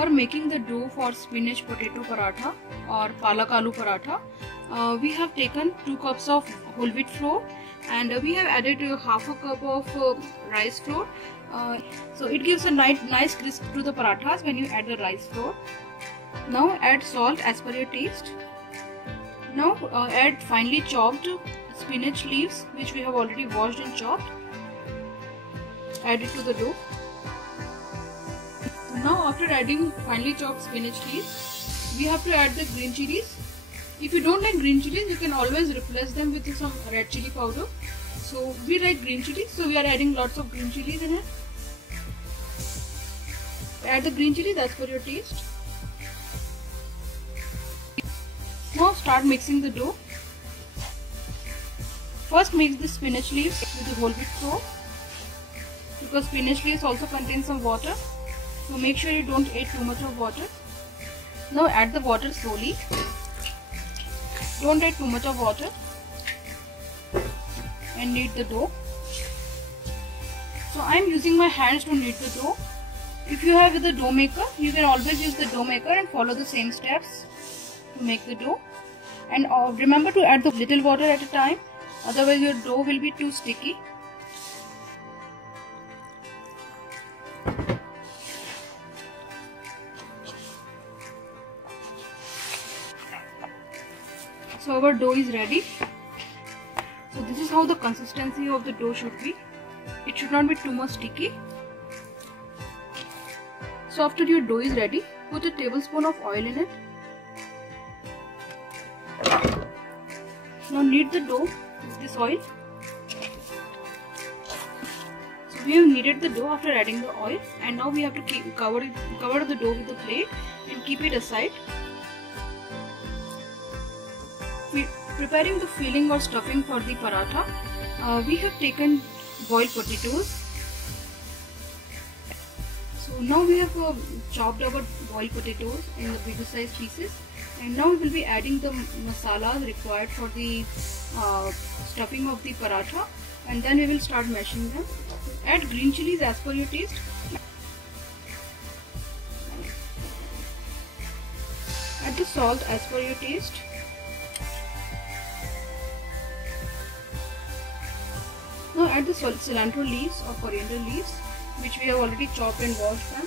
for making the dough for spinach potato paratha or palak aloo paratha, we have taken 2 cups of whole wheat flour, and we have added half a cup of rice flour. So it gives a nice crisp to the parathas when you add the rice flour. Now add salt as per your taste. Now add finely chopped spinach leaves, which we have already washed and chopped. Add it to the dough. Now after adding finely chopped spinach leaves, we have to add the green chilies. If you don't like green chilies, you can always replace them with some red chili powder. So we like green chilies, so we are adding lots of green chilies in it. Add the green chilies as per your taste. Now start mixing the dough. First mix the spinach leaves with the whole wheat flour, because spinach leaves also contain some water. So make sure you don't add too much of water. Now add the water slowly. Don't add too much of water. And knead the dough. So I am using my hands to knead the dough. If you have the dough maker, you can always use the dough maker and follow the same steps to make the dough. And remember to add the little water at a time, otherwise your dough will be too sticky. So our dough is ready. So this is how the consistency of the dough should be. It should not be too much sticky. So after your dough is ready, put a tablespoon of oil in it. Now knead the dough with this oil. So we have kneaded the dough after adding the oil, and now we have to cover the dough with the plate and keep it aside. Preparing the filling or stuffing for the paratha, we have taken boiled potatoes. So now we have chopped our boiled potatoes in the bigger size pieces, and now we will be adding the masalas required for the stuffing of the paratha, and then we will start mashing them. Add green chilies as per your taste. Add the salt as per your taste. Now add the cilantro leaves or coriander leaves, which we have already chopped and washed them.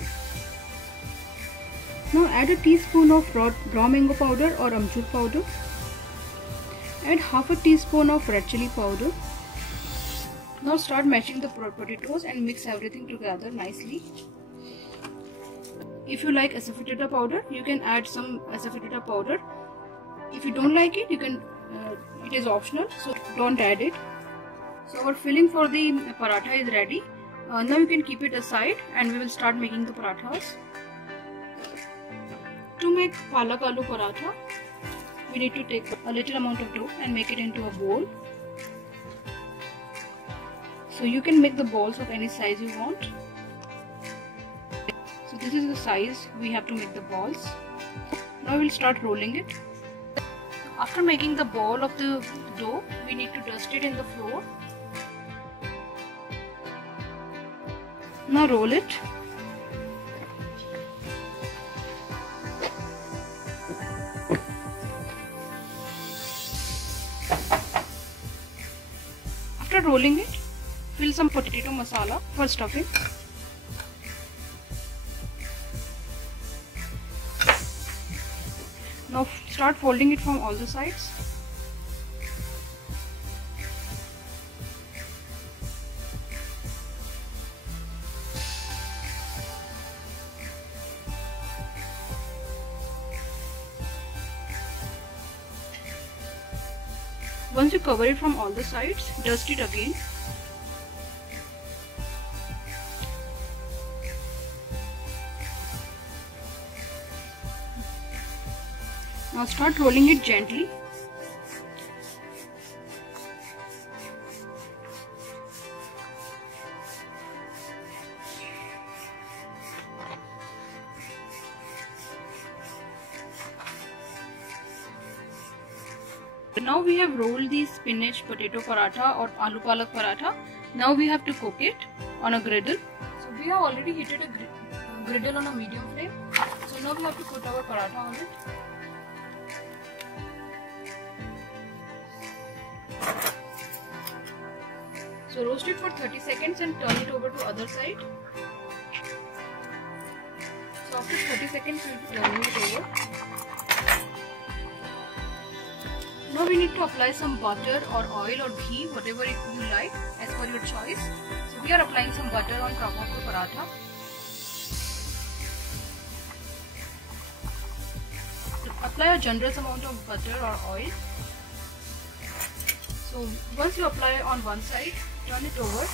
Now add a teaspoon of raw mango powder or amchur powder. Add half a teaspoon of red chili powder. Now start mashing the potatoes and mix everything together nicely. If you like asafoetida powder, you can add some asafoetida powder. If you don't like it, you can. It is optional, so don't add it. So our filling for the paratha is ready. Now you can keep it aside, and we will start making the parathas. To make palak aloo paratha, we need to take a little amount of dough and make it into a bowl. So you can make the balls of any size you want. So this is the size we have to make the balls. Now we will start rolling it. After making the ball of the dough, we need to dust it in the flour. Now roll it. After rolling it, fill some potato masala for stuffing. Now start folding it from all the sides. Once you cover it from all the sides, dust it again. Now start rolling it gently. Now we have rolled the spinach potato paratha or aloo palak paratha. Now we have to cook it on a griddle. So we have already heated a griddle on a medium flame. now we have to put our paratha on it. So roast it for 30 seconds and turn it over to other side. So after 30 seconds we will be turning it over. Now we need to apply some butter or oil or ghee, whatever you like as per your choice. So we are applying some butter on top of the paratha. Apply a generous amount of butter or oil. So once you apply on one side, turn it over.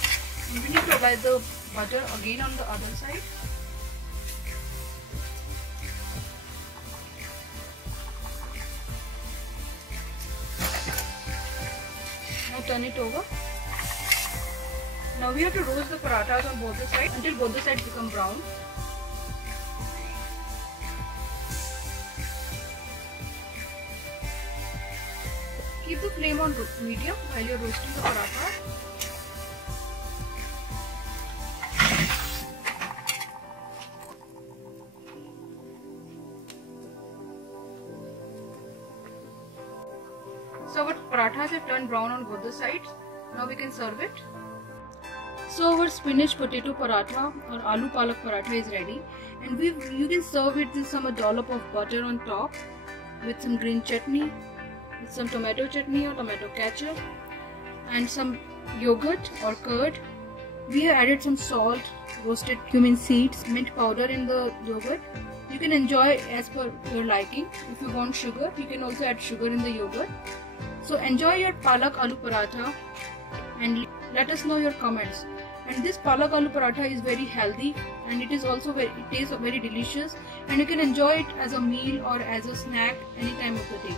And we need to apply the butter again on the other side. Now turn it over. Now we have to roast the parathas on both the sides until both the sides become brown. Keep the flame on medium while you are roasting the paratha. So our parathas have turned brown on both the sides. Now we can serve it. So our spinach potato paratha or aloo palak paratha is ready, and you can serve it with some dollop of butter on top, with some green chutney, with some tomato chutney or tomato ketchup, and some yogurt or curd. We have added some salt, roasted cumin seeds, mint powder in the yogurt. You can enjoy as per your liking. If you want sugar, you can also add sugar in the yogurt. So enjoy your palak aloo paratha and let us know your comments. And this palak aloo paratha is very healthy, and it is also it tastes very delicious, and you can enjoy it as a meal or as a snack any time of the day.